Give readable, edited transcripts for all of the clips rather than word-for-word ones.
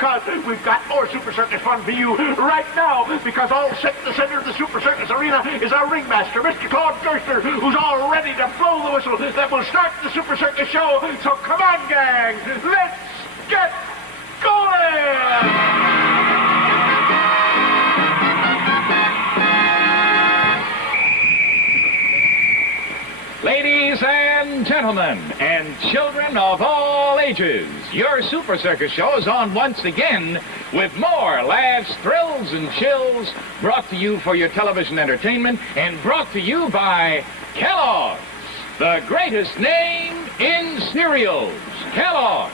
because we've got more Super Circus fun for you right now, because all set in the center of the Super Circus arena is our ringmaster, Mr. Claude Gerster, who's all ready to blow the whistle that will start the Super Circus show. So come on, gang, let's get going! Ladies and gentlemen, and children of all ages, your Super Circus show is on once again with more laughs, thrills, and chills, brought to you for your television entertainment and brought to you by Kellogg, the greatest name in cereals, Kellogg.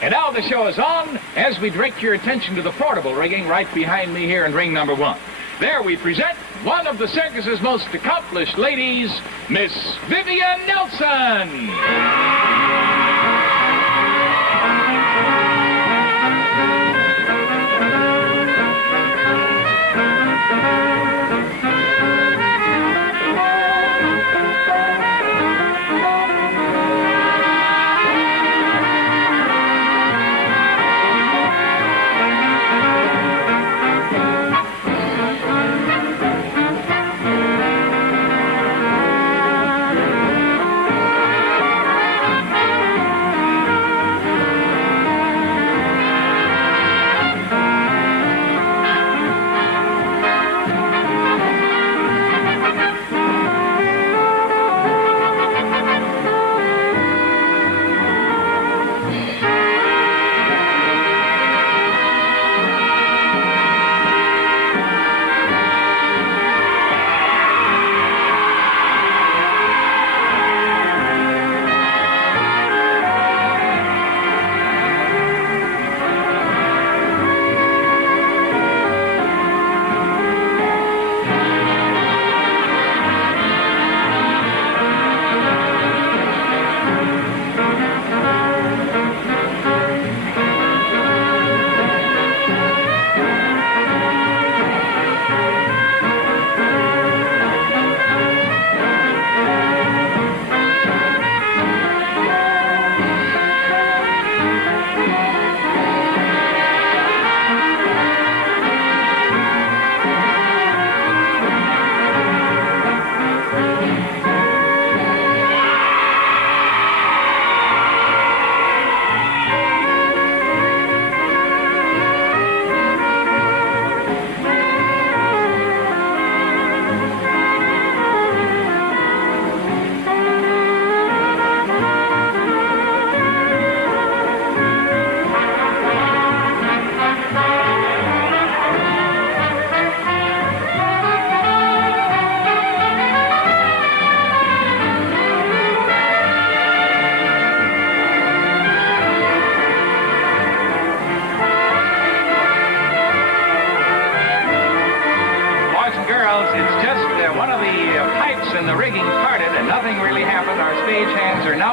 And now the show is on as we direct your attention to the portable rigging right behind me here in ring number 1. There we present one of the circus's most accomplished ladies, Miss Vivian Nelson.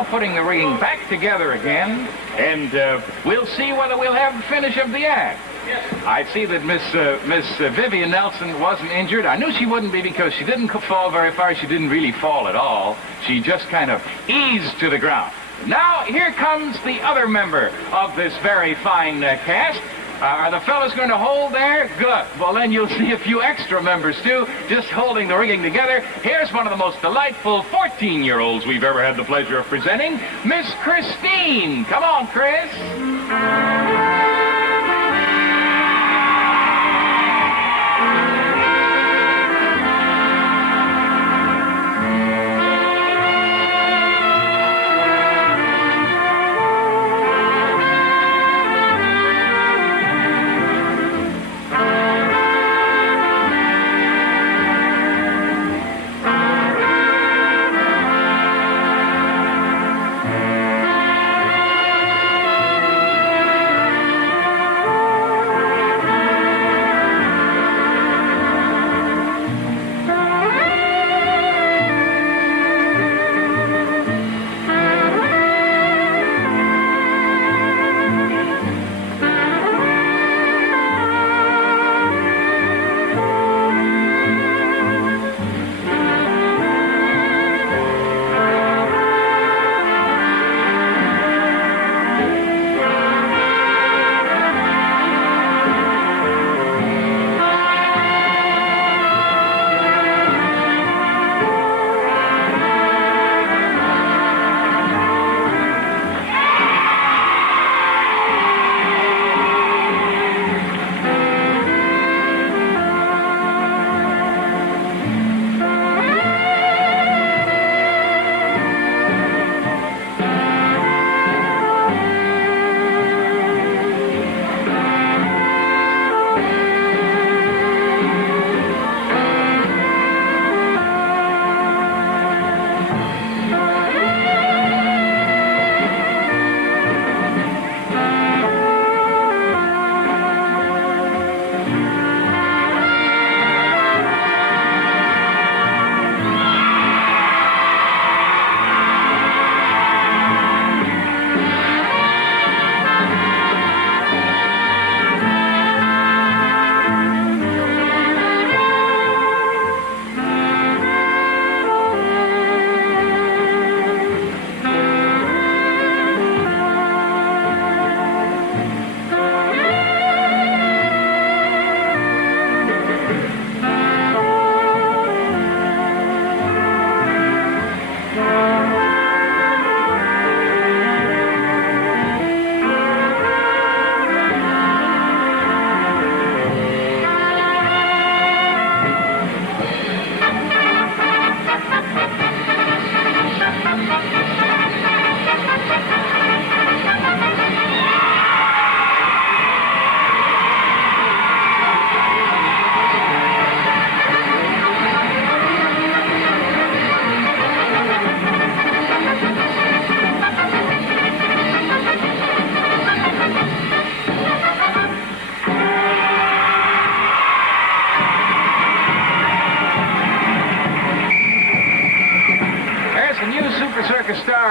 Putting the rigging back together again, and we'll see whether we'll have the finish of the act. Yes. I see that Miss Vivian Nelson wasn't injured. I knew she wouldn't be because she didn't fall very far. She didn't really fall at all. She just kind of eased to the ground. Now, here comes the other member of this very fine cast. Are the fellas going to hold there? Good. Well, then you'll see a few extra members, too, just holding the rigging together. Here's one of the most delightful 14-year-olds we've ever had the pleasure of presenting, Miss Christine. Come on, Chris.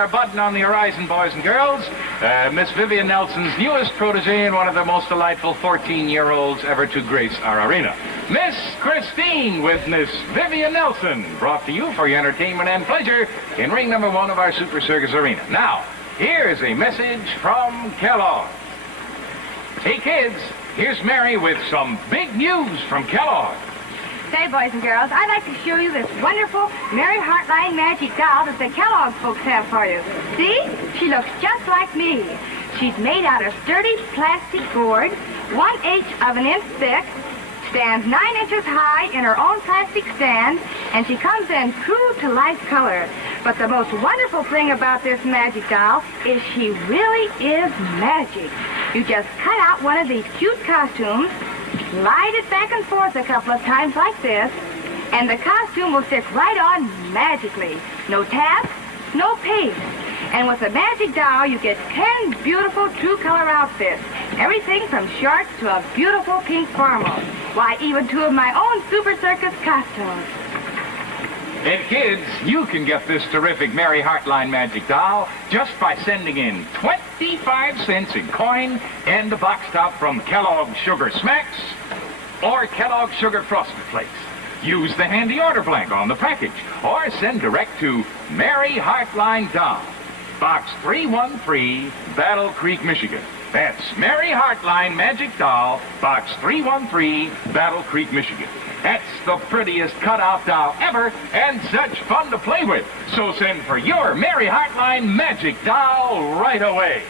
are budding on the horizon, boys and girls. Miss Vivian Nelson's newest protege and one of the most delightful 14-year-olds ever to grace our arena. Miss Christine with Miss Vivian Nelson, brought to you for your entertainment and pleasure in ring number 1 of our Super Circus Arena. Now, here's a message from Kellogg. Hey, kids, here's Mary with some big news from Kellogg. Say, boys and girls, I'd like to show you this wonderful Mary Hartline magic doll that the Kellogg folks have for you. See? She looks just like me. She's made out of sturdy plastic board, 1/8 of an inch thick, stands 9 inches high in her own plastic stand, and she comes in true to life color. But the most wonderful thing about this magic doll is she really is magic. You just cut out one of these cute costumes, slide it back and forth a couple of times like this, and the costume will stick right on magically. No tabs, no paste. And with the magic doll, you get 10 beautiful true color outfits. Everything from shorts to a beautiful pink formal. Why, even 2 of my own Super Circus costumes. And kids, you can get this terrific Mary Hartline magic doll just by sending in 25 cents in coin and the box top from Kellogg Sugar Smacks or Kellogg Sugar Frosted Flakes. Use the handy order blank on the package or send direct to Mary Hartline Doll, Box 313, Battle Creek, Michigan. That's Mary Hartline Magic Doll, Box 313, Battle Creek, Michigan. That's the prettiest cutout doll ever and such fun to play with. So send for your Mary Hartline Magic Doll right away.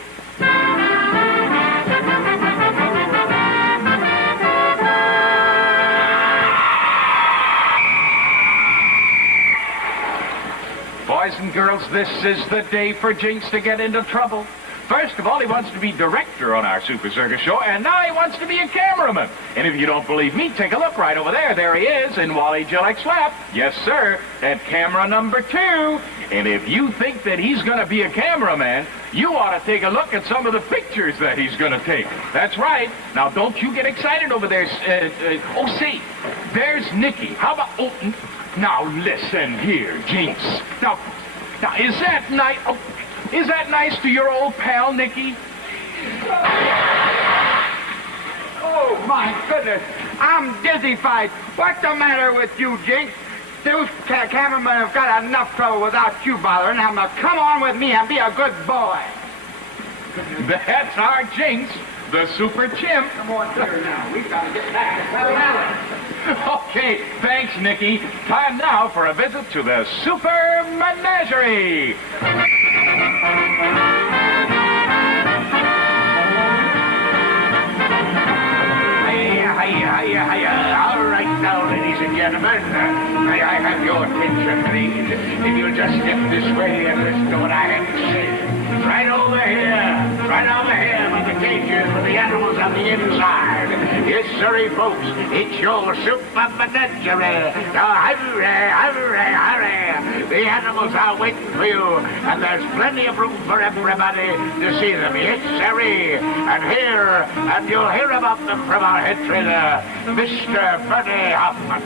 Boys and girls, this is the day for Jinx to get into trouble. First of all, he wants to be director on our Super Circus show, and now he wants to be a cameraman. And if you don't believe me, take a look right over there. There he is in Wally Jellick's lap. Yes, sir, at camera number 2. And if you think that he's going to be a cameraman, you ought to take a look at some of the pictures that he's going to take. That's right. Now, don't you get excited over there. Oh, see, there's Nikki. How about... Oh, now, listen here, Jinx. Now, is that nice? Oh, is that nice to your old pal, Nikki? Oh, my goodness. I'm dizzy-fied. What's the matter with you, Jinx? Those cameramen have got enough trouble without you bothering. I'm going to come on with me and be a good boy. That's our Jinx, the super chimp. Come on here now. We've got to get back to Battle Alley. Okay, thanks, Nikki. Time now for a visit to the Super Menagerie. Hiya. All right now, ladies and gentlemen, may I have your attention, please? If you'll just step this way and listen to what I have to say. Right over here with the cages with the animals on the inside. Yes, sirree, folks, it's your Super Menagerie. Now, hurry. The animals are waiting for you, and there's plenty of room for everybody to see them. Yes, sirree. And you'll hear about them from our head trainer, Mr. Bernie Hoffman.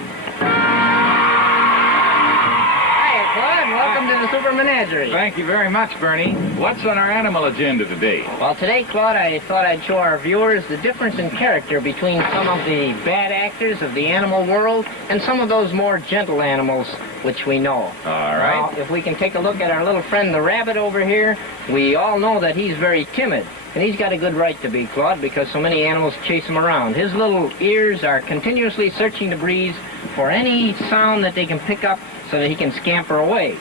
Claude, welcome to the Super Menagerie. Thank you very much, Bernie. What's on our animal agenda today? Well, today, Claude, I thought I'd show our viewers the difference in character between some of the bad actors of the animal world and some of those more gentle animals which we know. All right. Now, if we can take a look at our little friend the rabbit over here, we all know that he's very timid. And he's got a good right to be, Claude, because so many animals chase him around. His little ears are continuously searching the breeze for any sound that they can pick up so that he can scamper away.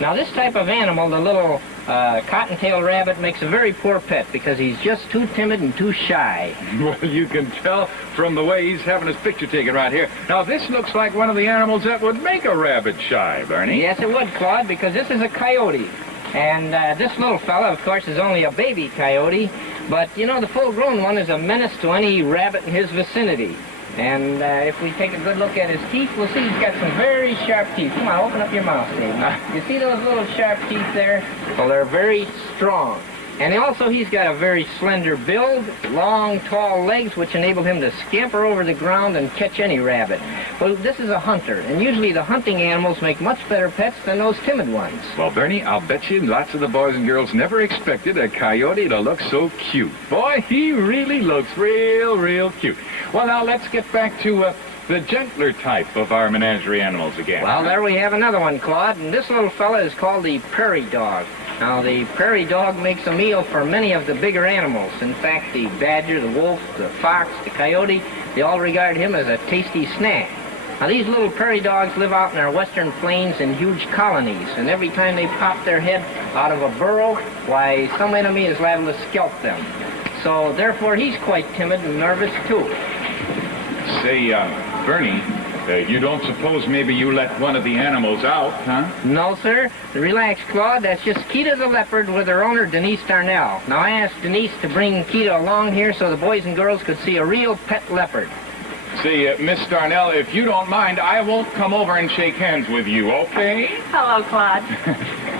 Now, this type of animal, the little cottontail rabbit, makes a very poor pet because he's just too timid and too shy. Well, you can tell from the way he's having his picture taken right here. Now, this looks like one of the animals that would make a rabbit shy, Bernie. Yes, it would, Claude, because this is a coyote. And this little fella, of course, is only a baby coyote. But, you know, the full-grown one is a menace to any rabbit in his vicinity. And if we take a good look at his teeth, we'll see he's got some very sharp teeth. Come on, open up your mouth, Dave. You see those little sharp teeth there? Well, they're very strong. And also he's got a very slender build, long, tall legs, which enable him to scamper over the ground and catch any rabbit. But this is a hunter, and usually the hunting animals make much better pets than those timid ones. Well, Bernie, I'll bet you lots of the boys and girls never expected a coyote to look so cute. Boy, he really looks real cute. Well, now let's get back to the gentler type of our menagerie animals again. Well, there we have another one, Claude, and this little fella is called the prairie dog. Now, the prairie dog makes a meal for many of the bigger animals. In fact, the badger, the wolf, the fox, the coyote, they all regard him as a tasty snack. Now, these little prairie dogs live out in our western plains in huge colonies, and every time they pop their head out of a burrow, why, some enemy is liable to scalp them. So, therefore, he's quite timid and nervous, too. Say, Bernie, you don't suppose maybe you let one of the animals out, huh? No, sir. Relax, Claude. That's just Kita the leopard with her owner, Denise Darnell. Now, I asked Denise to bring Kita along here so the boys and girls could see a real pet leopard. See, Miss Darnell, if you don't mind, I won't come over and shake hands with you, okay? Hello, Claude.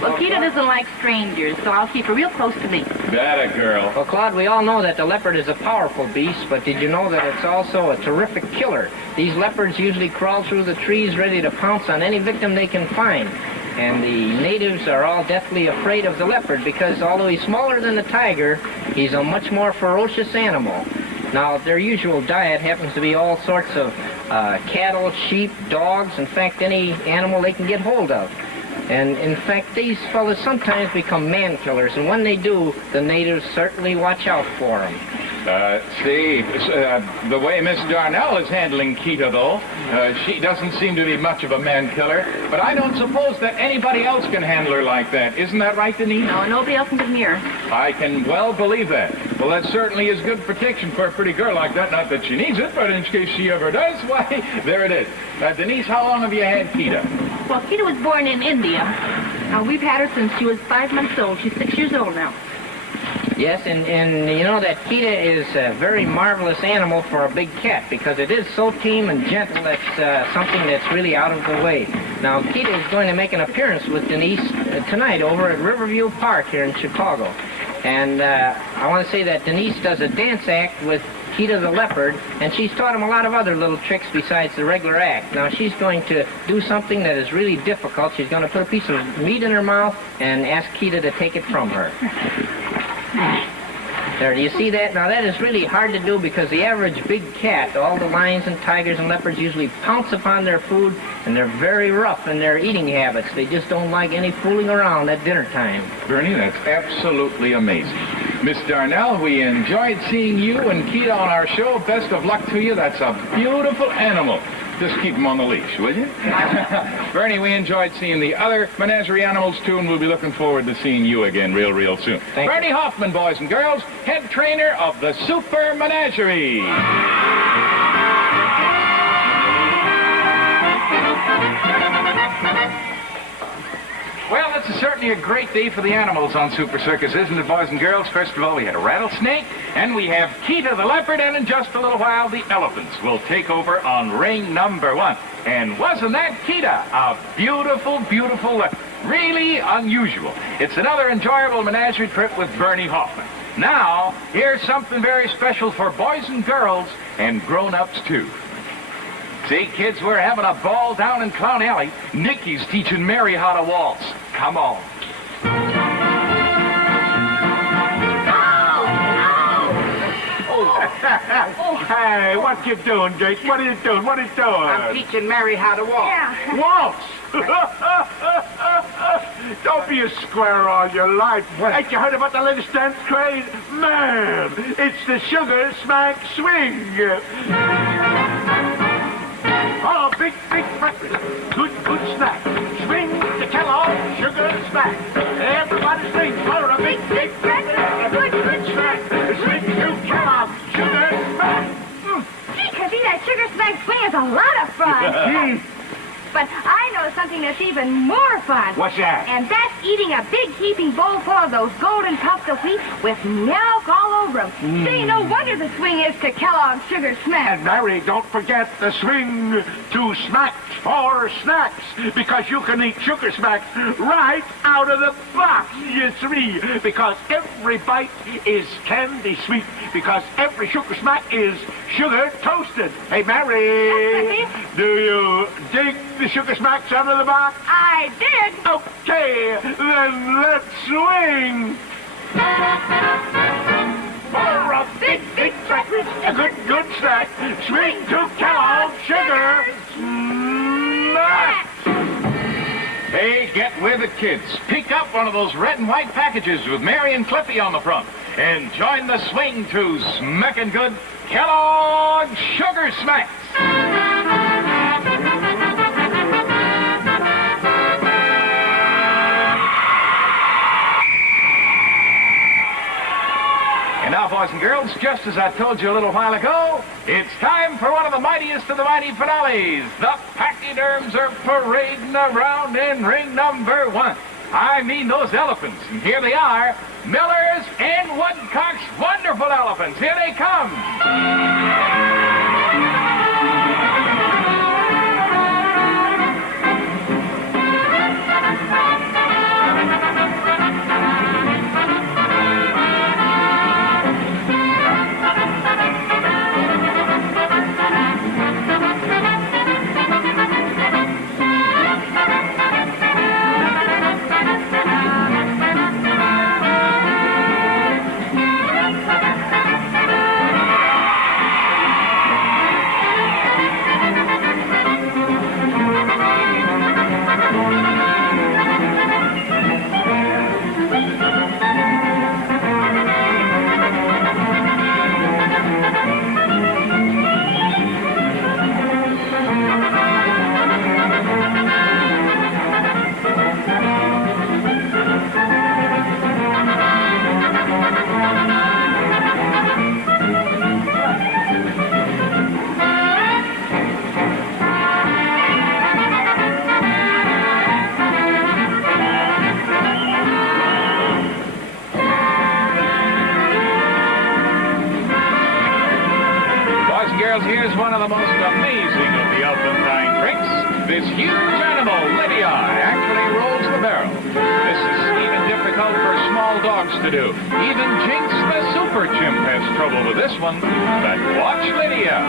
Well, Kita doesn't like strangers, so I'll keep her real close to me. That a girl. Well, Claude, we all know that the leopard is a powerful beast, but did you know that it's also a terrific killer? These leopards usually crawl through the trees ready to pounce on any victim they can find. And the natives are all deathly afraid of the leopard because although he's smaller than the tiger, he's a much more ferocious animal. Now, their usual diet happens to be all sorts of cattle, sheep, dogs, in fact, any animal they can get hold of. And, in fact, these fellas sometimes become man-killers, and when they do, the natives certainly watch out for them. The way Miss Darnell is handling Kita, though, she doesn't seem to be much of a man-killer, but I don't suppose that anybody else can handle her like that. Isn't that right, Denise? No, nobody else can get near her. I can well believe that. Well, that certainly is good protection for a pretty girl like that. Not that she needs it, but in case she ever does, why, there it is. Denise, how long have you had Kita? Well, Kita was born in India. We've had her since she was 5 months old. She's 6 years old now. Yes, and you know that Kita is a very marvelous animal for a big cat because it is so tame and gentle. That's something that's really out of the way. Now, Kita is going to make an appearance with Denise tonight over at Riverview Park here in Chicago. And I want to say that Denise does a dance act with Kita the leopard, and she's taught him a lot of other little tricks besides the regular act. Now, she's going to do something that is really difficult. She's going to put a piece of meat in her mouth and ask Kita to take it from her. There, do you see that? Now, that is really hard to do because the average big cat, all the lions and tigers and leopards usually pounce upon their food, and they're very rough in their eating habits. They just don't like any fooling around at dinner time. Bernie, that's absolutely amazing. Miss Darnell, we enjoyed seeing you and Kita on our show. Best of luck to you. That's a beautiful animal. Just keep him on the leash, will you? Bernie, we enjoyed seeing the other menagerie animals, too, and we'll be looking forward to seeing you again real soon. Thank Bernie you. Hoffman, boys and girls, head trainer of the Super Menagerie. Well, this is certainly a great day for the animals on Super Circus, isn't it, boys and girls? First of all, we had a rattlesnake, and we have Kita the leopard, and in just a little while, the elephants will take over on ring number 1. And wasn't that Kita a beautiful leopard? Really unusual. It's another enjoyable menagerie trip with Bernie Hoffman. Now, here's something very special for boys and girls and grown-ups, too. See, kids, we're having a ball down in Clown Alley. Nikki's teaching Mary how to waltz. Come on. Hey, what you doing, Jake? What are you doing? What are you doing? I'm teaching Mary how to walk. Yeah. Waltz! Don't be a square all your life. Ain't you heard about the latest dance craze? Man, it's the Sugar Smack Swing. Oh, big breakfast. Good snack. Swing the Kellogg Sugar Smack. Everybody sing for a big breakfast. A good snack. Swing to Kellogg Sugar Smack. Gee, Cousin, that Sugar Smack Swing is a lot of fun. But I know something that's even more fun. What's that? And that's eating a big heaping bowl full of those golden puffs of wheat with milk all over them. See, no wonder the swing is to Kellogg's Sugar Smacks. And Mary, don't forget the swing to Smacks for snacks, because you can eat Sugar Smacks right out of the box, you see, because every bite is candy sweet, because every Sugar Smack is sugar toasted. Hey, Mary, do you dig the Sugar Smacks out of the box? I did. Okay, then let's swing. For a big, big breakfast, a good snack, swing to Kellogg's Sugar Smacks. Hey, get with it, kids. Pick up one of those red and white packages with Mary and Clippy on the front. And join the swing to smackin' good Kellogg Sugar Smacks. And now, boys and girls, just as I told you a little while ago, it's time for one of the mightiest of the mighty finales. The pachyderms are parading around in ring number 1. I mean those elephants. And here they are, Miller's and Woodcock's wonderful elephants. Here they come. Here's one of the most amazing of the elephantine tricks. This huge animal, Lydia, actually rolls the barrel. This is even difficult for small dogs to do. Even Jinx, the super chimp, has trouble with this one. But watch Lydia.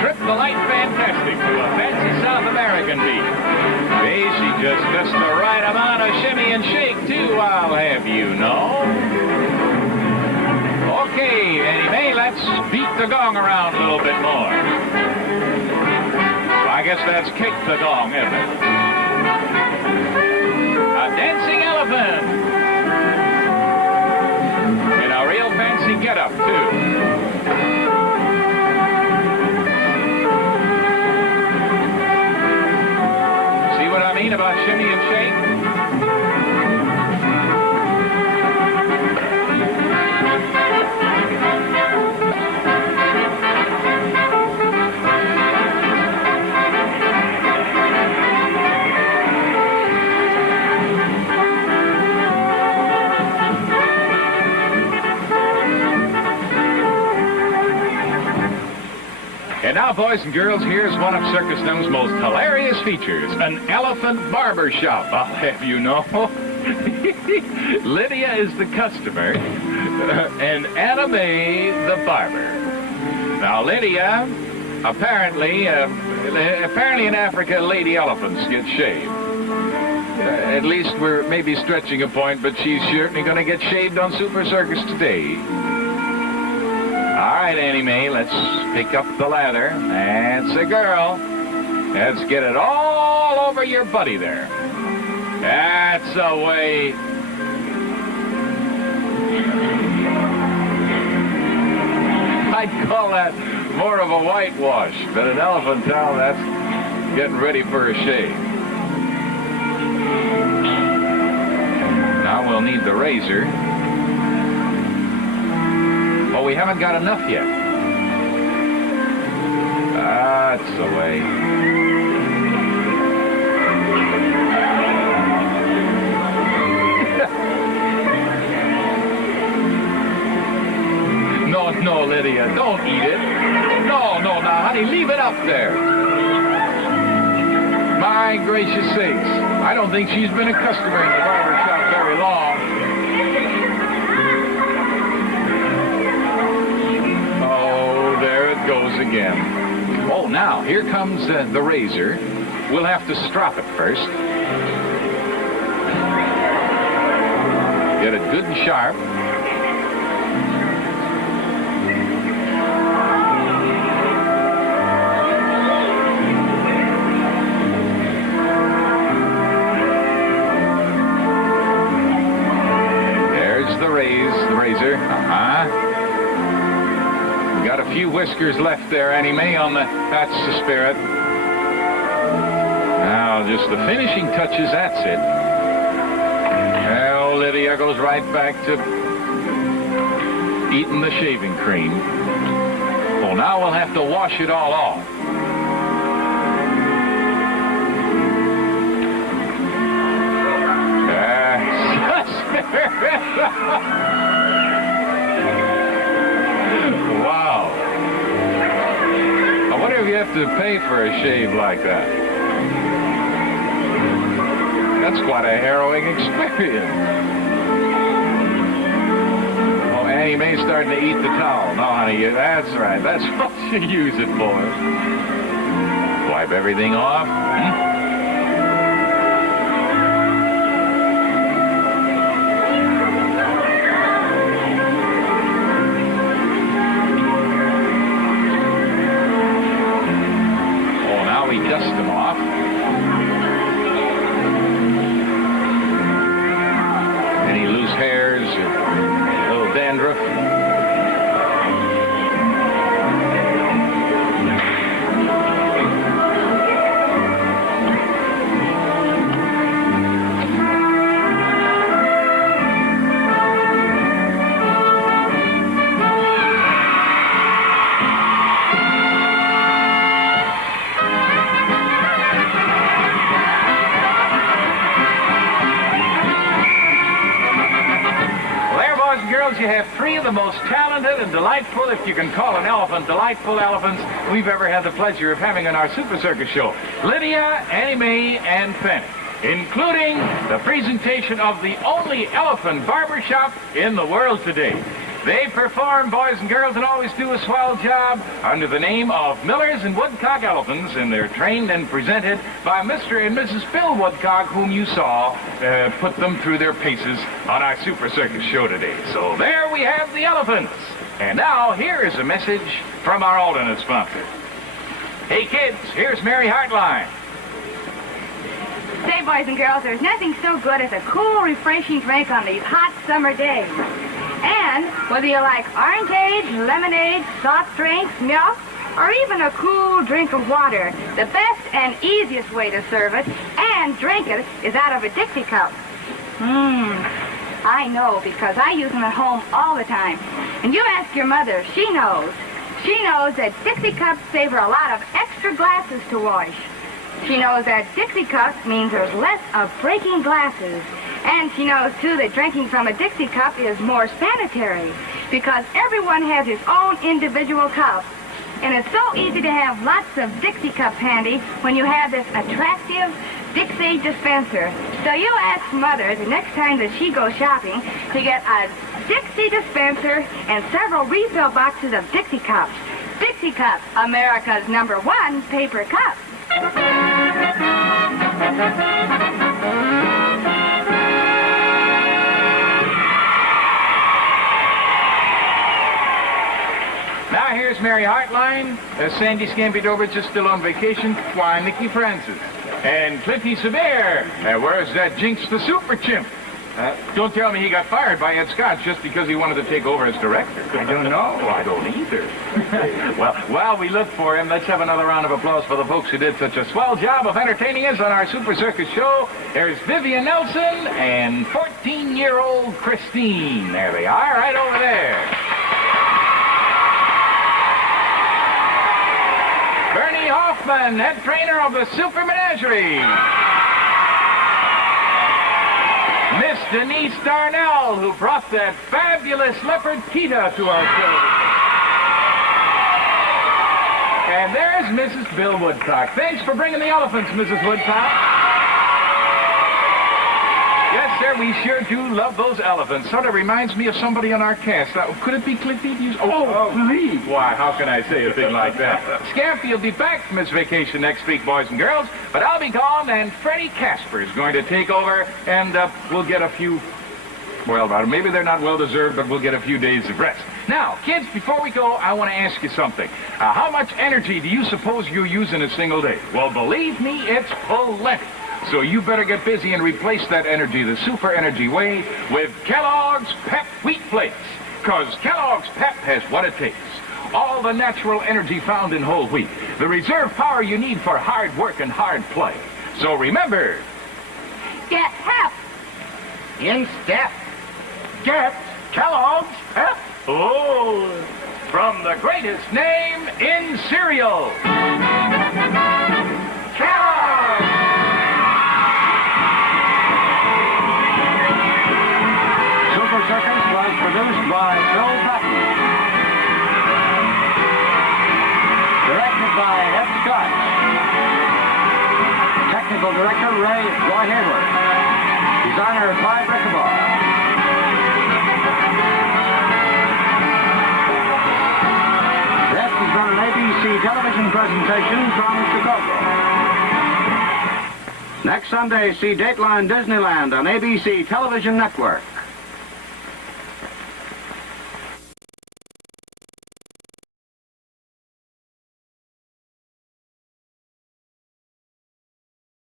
Trip the light fantastic to a fancy South American beat. Hey, she just missed the right amount of shimmy and shake, too, I'll have you know. Okay, Annie Mae, let's beat the gong around a little bit more. I guess that's kick the gong, isn't it? A dancing elephant. In a real fancy getup, too. About shimmy and shake. And now, boys and girls, here's one of Circus Num's most hilarious features, an elephant barber shop, I'll have you know. Lydia is the customer, and Anna Mae the barber. Now, Lydia, apparently in Africa, lady elephants get shaved. At least we're maybe stretching a point, but she's certainly going to get shaved on Super Circus today. All right, Annie Mae, let's pick up the ladder. That's a girl. Let's get it all over your buddy there. That's the way. I'd call that more of a whitewash than an elephant towel. That's getting ready for a shave. Now we'll need the razor. Oh, we haven't got enough yet. That's the way. No, Lydia, don't eat it. No, now, honey, leave it up there. My gracious sakes. I don't think she's been a customer in the barber shop very long. Oh, there it goes again. Oh, now, here comes the razor. We'll have to strop it first. Get it good and sharp. We got a few whiskers left there, Annie Mae, that's the spirit. Now, just the finishing touches, that's it. Well, Lydia goes right back to eating the shaving cream. Well, now we'll have to wash it all off. Wow. I wonder if you have to pay for a shave like that. That's quite a harrowing experience. Oh, Annie Mae's starting to eat the towel. No, honey, that's right. That's what you use it for. Wipe everything off. Dust them off. Any loose hairs, a little dandruff. You have three of the most talented and delightful, if you can call an elephant delightful elephants, we've ever had the pleasure of having on our Super Circus show. Lydia, Annie Mae, and Fanny, including the presentation of the only elephant barbershop in the world today. They perform, boys and girls, and always do a swell job under the name of Millers and Woodcock Elephants, and they're trained and presented by Mr. and Mrs. Phil Woodcock, whom you saw put them through their paces on our Super Circus show today. So there we have the elephants. And now, here is a message from our alternate sponsor. Hey, kids, here's Mary Hartline. Say, boys and girls, there's nothing so good as a cool, refreshing drink on these hot summer days. And whether you like orangeade, lemonade, soft drinks, milk, or even a cool drink of water, the best and easiest way to serve it and drink it is out of a Dixie cup. I know, because I use them at home all the time. And you ask your mother, she knows. She knows that Dixie cups save her a lot of extra glasses to wash. She knows that Dixie cups means there's less of breaking glasses. And she knows, too, that drinking from a Dixie cup is more sanitary because everyone has his own individual cup. And it's so easy to have lots of Dixie cups handy when you have this attractive Dixie dispenser. So you ask Mother the next time that she goes shopping to get a Dixie dispenser and several refill boxes of Dixie cups. Dixie cups, America's #1 paper cup. Now here's there's Mary Hartline. Sandy Scampy-Dobridge is still on vacation. Why, Nicky Francis. And Cliffy Sevier. Where's that Jinx the Super Chimp? Don't tell me he got fired by Ed Scott just because he wanted to take over as director. I don't know. I don't either. Well, while we look for him, let's have another round of applause for the folks who did such a swell job of entertaining us on our Super Circus show. There's Vivian Nelson and 14-year-old Christine. There they are, right over there. Bernie Hoffman, head trainer of the Super Menagerie. Miss Denise Darnell, who brought that fabulous leopard Kita to our show. And there's Mrs. Bill Woodcock. Thanks for bringing the elephants, Mrs. Woodcock. Yes, sir, we sure do love those elephants. Sort of reminds me of somebody on our cast. Could it be Cliffy? Oh, please. Why, how can I say a thing like that? Scampy will be back from his vacation next week, boys and girls, but I'll be gone, and Freddie Casper is going to take over, and we'll get a few, well, maybe they're not well-deserved, but we'll get a few days of rest. Now, kids, before we go, I want to ask you something. How much energy do you suppose you use in a single day? Well, believe me, it's plenty. So you better get busy and replace that energy the super energy way with Kellogg's Pep Wheat Flakes. Because Kellogg's Pep has what it takes. All the natural energy found in whole wheat. The reserve power you need for hard work and hard play. So remember, Get Pep. In step. get Kellogg's Pep. Oh, from the greatest name in cereal. Kellogg! Super Circus was produced by Phil Patton. Directed by Ed Scott. Technical Director Roy Hayward. Designer Clyde Rickabaugh. This has been an ABC television presentation from Chicago. Next Sunday, see Dateline Disneyland on ABC Television Network.